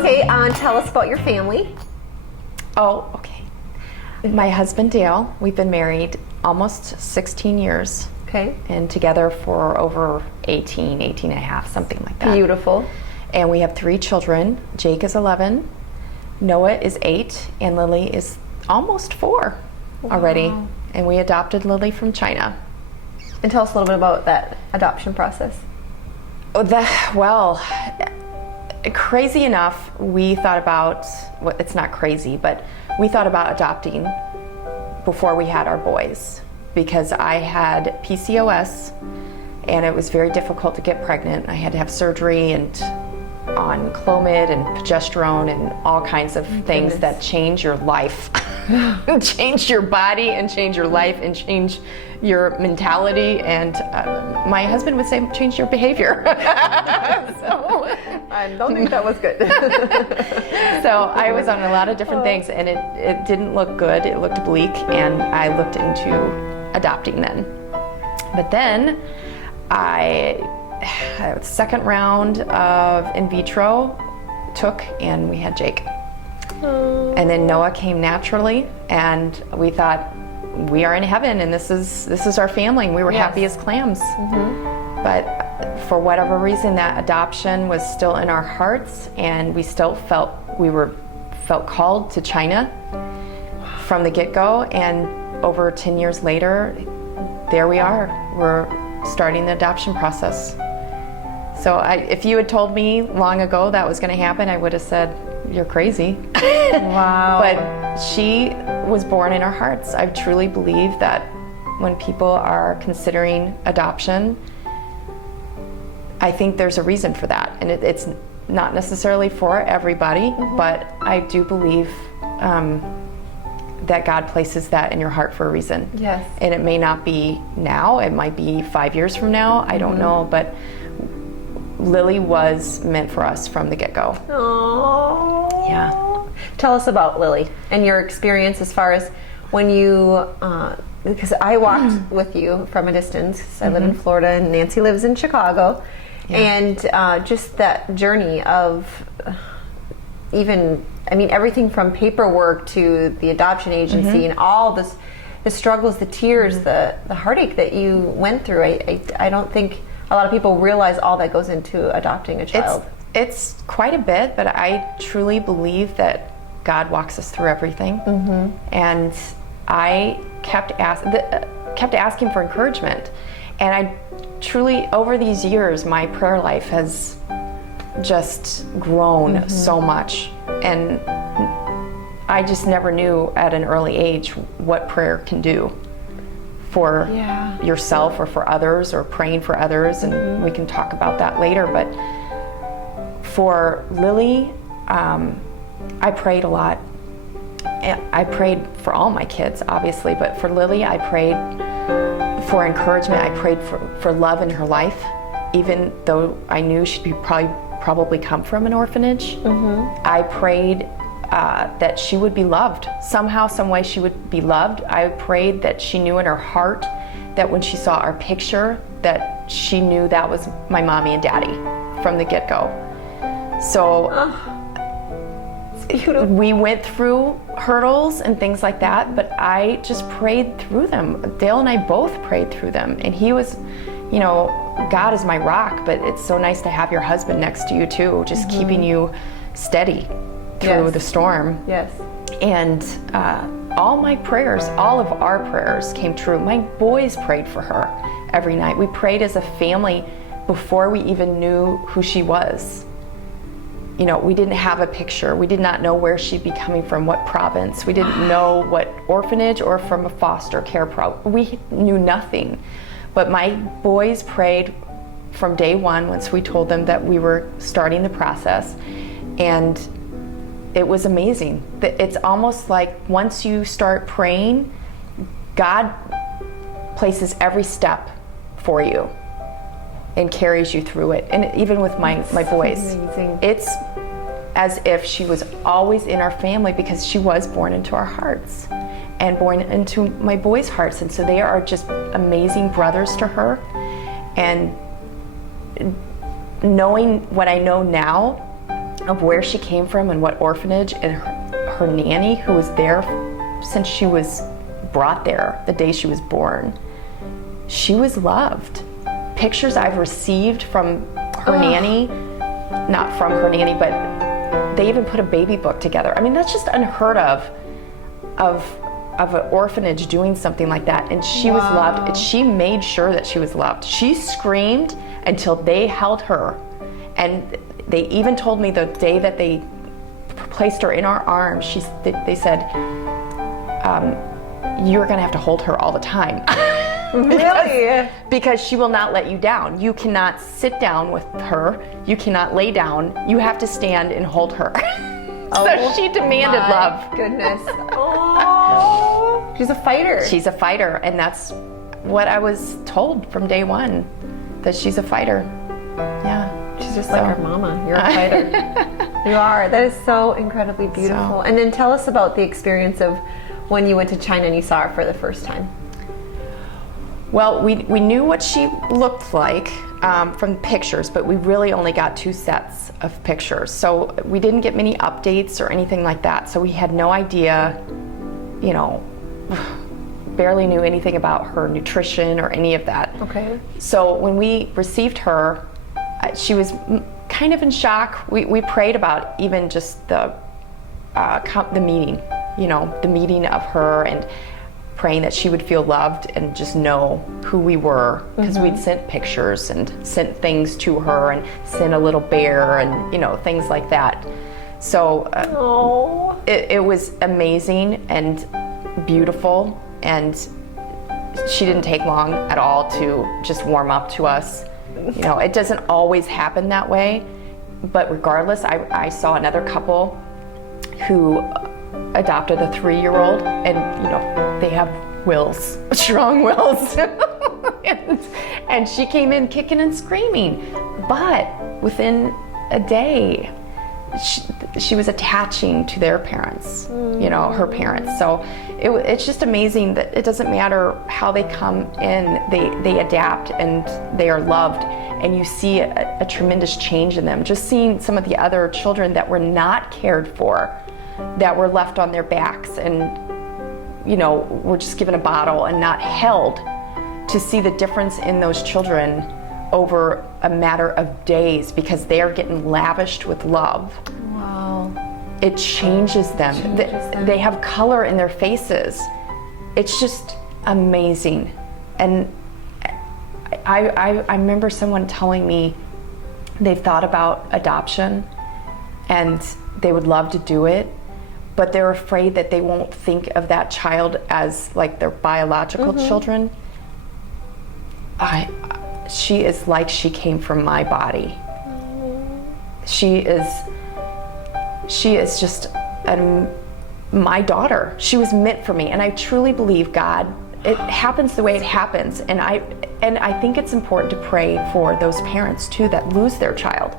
Okay, tell us about your family. Oh, okay. My husband Dale, we've been married almost 16 years. Okay. And together for over 18 and a half, something like that. Beautiful. And we have 3 children. Jake is 11, Noah is 8, and Lily is almost 4 already. Wow. And we adopted Lily from China. And tell us a little bit about that adoption process. Well, crazy enough, we thought about, well, it's not crazy, but we thought about adopting before we had our boys, because I had PCOS and it was very difficult to get pregnant. I had to have surgery and on Clomid and progesterone and all kinds of things that change your life, change your body and change your life and change your mentality, and my husband would say change your behavior. So I don't think that was good. So I was on a lot of different things, and it didn't look good. It looked bleak, and I looked into adopting then. But then second round of in vitro took, and we had Jake. And then Noah came naturally, and we thought, we are in heaven, and this is our family, and we were happy as clams. But for whatever reason, that adoption was still in our hearts, and we still felt called to China from the get-go. And over 10 years later, there we are. We're starting the adoption process. So if you had told me long ago that was going to happen, I would have said, you're crazy. Wow. But she was born in our hearts. I truly believe that when people are considering adoption, I think there's a reason for that. And it's not necessarily for everybody, but I do believe that God places that in your heart for a reason. Yes. And it may not be now, it might be 5 years from now, I don't know, but Lily was meant for us from the get-go. Oh. Yeah. Tell us about Lily and your experience as far as when you, because I walked with you from a distance. I live in Florida and Nancy lives in Chicago. Yeah. And just that journey of everything from paperwork to the adoption agency and all this, the struggles, the tears, the heartache that you went through. I don't think a lot of people realize all that goes into adopting a child. It's quite a bit, but I truly believe that God walks us through everything. And I kept asking for encouragement. And I truly, over these years, my prayer life has just grown so much. And I just never knew at an early age what prayer can do for yourself or for others, or praying for others, and we can talk about that later. But for Lily, I prayed a lot. I prayed for all my kids, obviously, but for Lily, I prayed for encouragement. I prayed for love in her life, even though I knew she'd probably come from an orphanage. I prayed that she would be loved. Somehow, some way she would be loved. I prayed that she knew in her heart that when she saw our picture, that she knew that was my mommy and daddy from the get-go. So we went through hurdles and things like that, but I just prayed through them. Dale and I both prayed through them. And he was, God is my rock, but it's so nice to have your husband next to you too, just keeping you steady through the storm. Yes. And all my prayers, all of our prayers came true. My boys prayed for her every night. We prayed as a family before we even knew who she was. We didn't have a picture. We did not know where she'd be coming from, what province. We didn't know what orphanage or from a foster care program. We knew nothing. But my boys prayed from day one once we told them that we were starting the process. And it was amazing. It's almost like once you start praying, God places every step for you and carries you through it. And even with my boys, it's as if she was always in our family, because she was born into our hearts and born into my boys' hearts. And so they are just amazing brothers to her. And knowing what I know now, of where she came from and what orphanage, and her nanny, who was there since she was brought there, the day she was born, she was loved. Pictures I've received from her nanny, not from her nanny, but they even put a baby book together. I mean, that's just unheard of an orphanage doing something like that. And she was loved, and she made sure that she was loved. She screamed until they held her. And they even told me the day that they placed her in our arms, they said, you're gonna have to hold her all the time. Really? Because she will not let you down. You cannot sit down with her. You cannot lay down. You have to stand and hold her. So she demanded love. Goodness. Oh, she's a fighter. She's a fighter, and that's what I was told from day one, that she's a fighter. Yeah. She's just like her mama. You're a fighter. You are. That is so incredibly beautiful. And then tell us about the experience of when you went to China and you saw her for the first time. Well, we knew what she looked like from pictures, but we really only got 2 sets of pictures. So we didn't get many updates or anything like that. So we had no idea, barely knew anything about her nutrition or any of that. Okay. So when we received her, she was kind of in shock. We prayed about even just the meeting, the meeting of her, and praying that she would feel loved and just know who we were, because we'd sent pictures and sent things to her and sent a little bear and things like that. So it was amazing and beautiful, and she didn't take long at all to just warm up to us. It doesn't always happen that way, but regardless, I saw another couple who adopted a 3-year-old, and they have wills, strong wills. and she came in kicking and screaming, but within a day she was attaching to their parents, her parents. So it's just amazing that it doesn't matter how they come in, they adapt and they are loved, and you see a tremendous change in them. Just seeing some of the other children that were not cared for, that were left on their backs and were just given a bottle and not held, to see the difference in those children over a matter of days because they are getting lavished with love. Wow. It changes them. They have color in their faces. It's just amazing. And I remember someone telling me they've thought about adoption and they would love to do it, but they're afraid that they won't think of that child as like their biological children. She is like she came from my body. She is just my daughter. She was meant for me, and I truly believe God. It happens the way it happens, and I think it's important to pray for those parents too that lose their child.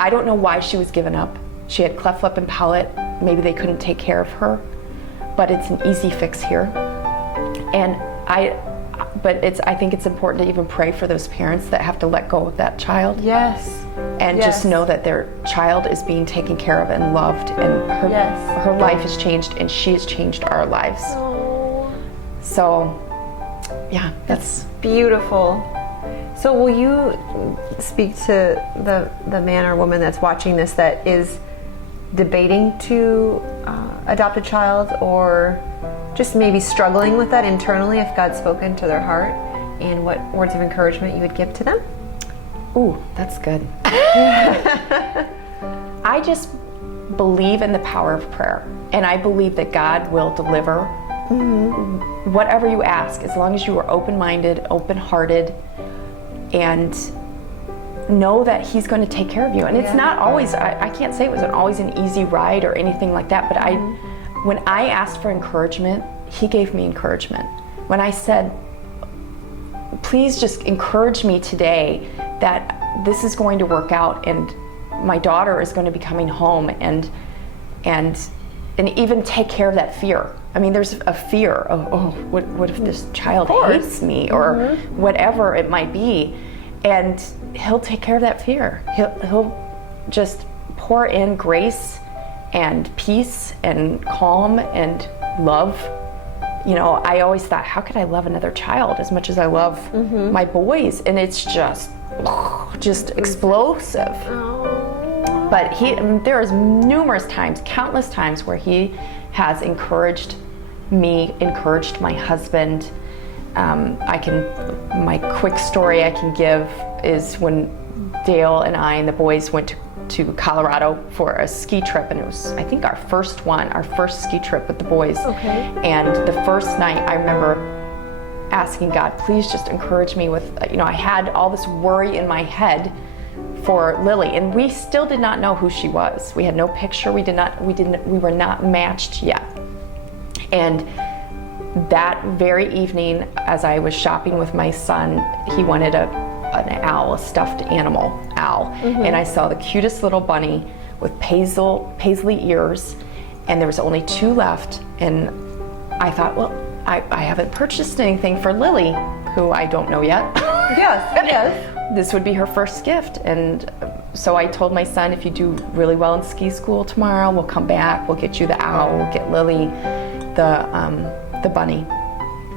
I don't know why she was given up. She had cleft lip and palate. Maybe they couldn't take care of her, but it's an easy fix here. And I think it's important to even pray for those parents that have to let go of that child. Yes. And just know that their child is being taken care of and loved, and her life has changed, and she has changed our lives. Oh. So, yeah, that's beautiful. So will you speak to the man or woman that's watching this that is debating to adopt a child, or just maybe struggling with that internally, if God's spoken to their heart, and what words of encouragement you would give to them? Ooh, that's good. I just believe in the power of prayer, and I believe that God will deliver whatever you ask, as long as you are open-minded, open-hearted, and know that He's going to take care of you. And it's not always, I can't say it was always an easy ride or anything like that, but when I asked for encouragement, He gave me encouragement. When I said, please just encourage me today that this is going to work out, and my daughter is going to be coming home, and even take care of that fear. I mean, there's a fear of, what if this child hates me, or whatever it might be, and He'll take care of that fear. He'll just pour in grace and peace and calm and love. You know, I always thought, how could I love another child as much as I love my boys? And it's just explosive. But there's numerous times, countless times where he has encouraged me, encouraged my husband. My quick story I can give is when Dale and I and the boys went to Colorado for a ski trip, and it was, I think, our first ski trip with the boys. Okay. And the first night, I remember asking God, please just encourage me with, I had all this worry in my head for Lily, and we still did not know who she was. We had no picture. We were not matched yet. And that very evening, as I was shopping with my son, he wanted an owl, a stuffed animal owl. And I saw the cutest little bunny with paisley ears, and there was only 2 left. And I thought, well, I haven't purchased anything for Lily, who I don't know yet. Yes. This would be her first gift. And so I told my son, if you do really well in ski school tomorrow, we'll come back, we'll get you the owl, we'll get Lily the bunny.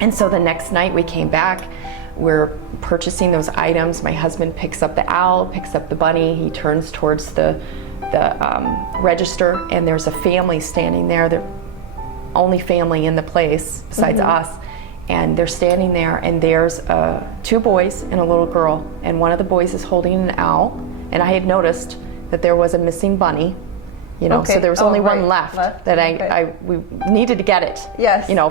And so the next night we came back, we're purchasing those items. My husband picks up the owl, picks up the bunny, he turns towards the register, and there's a family standing there, the only family in the place besides us. And they're standing there, and there's 2 boys and a little girl, and one of the boys is holding an owl, and I had noticed that there was a missing bunny, so there was only one left that we needed to get it,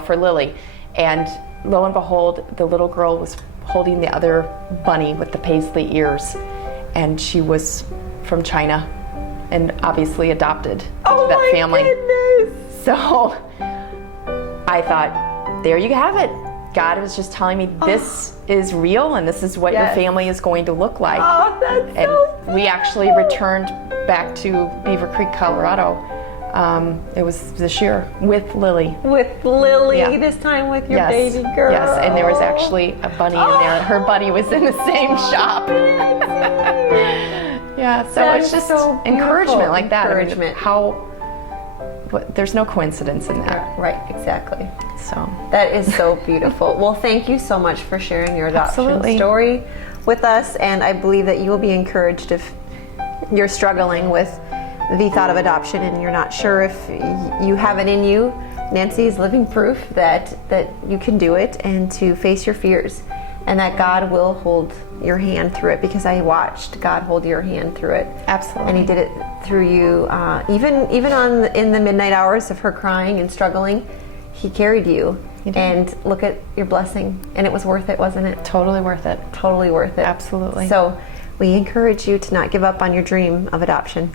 for Lily. And lo and behold, the little girl was holding the other bunny with the paisley ears, and she was from China and obviously adopted into that family. Goodness. So I thought, there you have it. God was just telling me, this is real, and this is what your family is going to look like. Oh, that's and so beautiful. We actually returned back to Beaver Creek, Colorado. It was this year with Lily. With Lily, this time with your baby girl. Yes, and there was actually a bunny in there, and her bunny was in the same shop. So That it's is just so encouragement like that. Encouragement. There's no coincidence in that. Right, exactly. So that is so beautiful. Well, thank you so much for sharing your adoption story with us, and I believe that you will be encouraged if you're struggling with the thought of adoption and you're not sure if you have it in you. Nancy is living proof that you can do it, and to face your fears, and that God will hold your hand through it, because I watched God hold your hand through it. Absolutely. And he did it through you, even in the midnight hours of her crying and struggling. He carried you. And look at your blessing, and it was worth it, wasn't it? Totally worth it. Totally worth it. Absolutely. So we encourage you to not give up on your dream of adoption.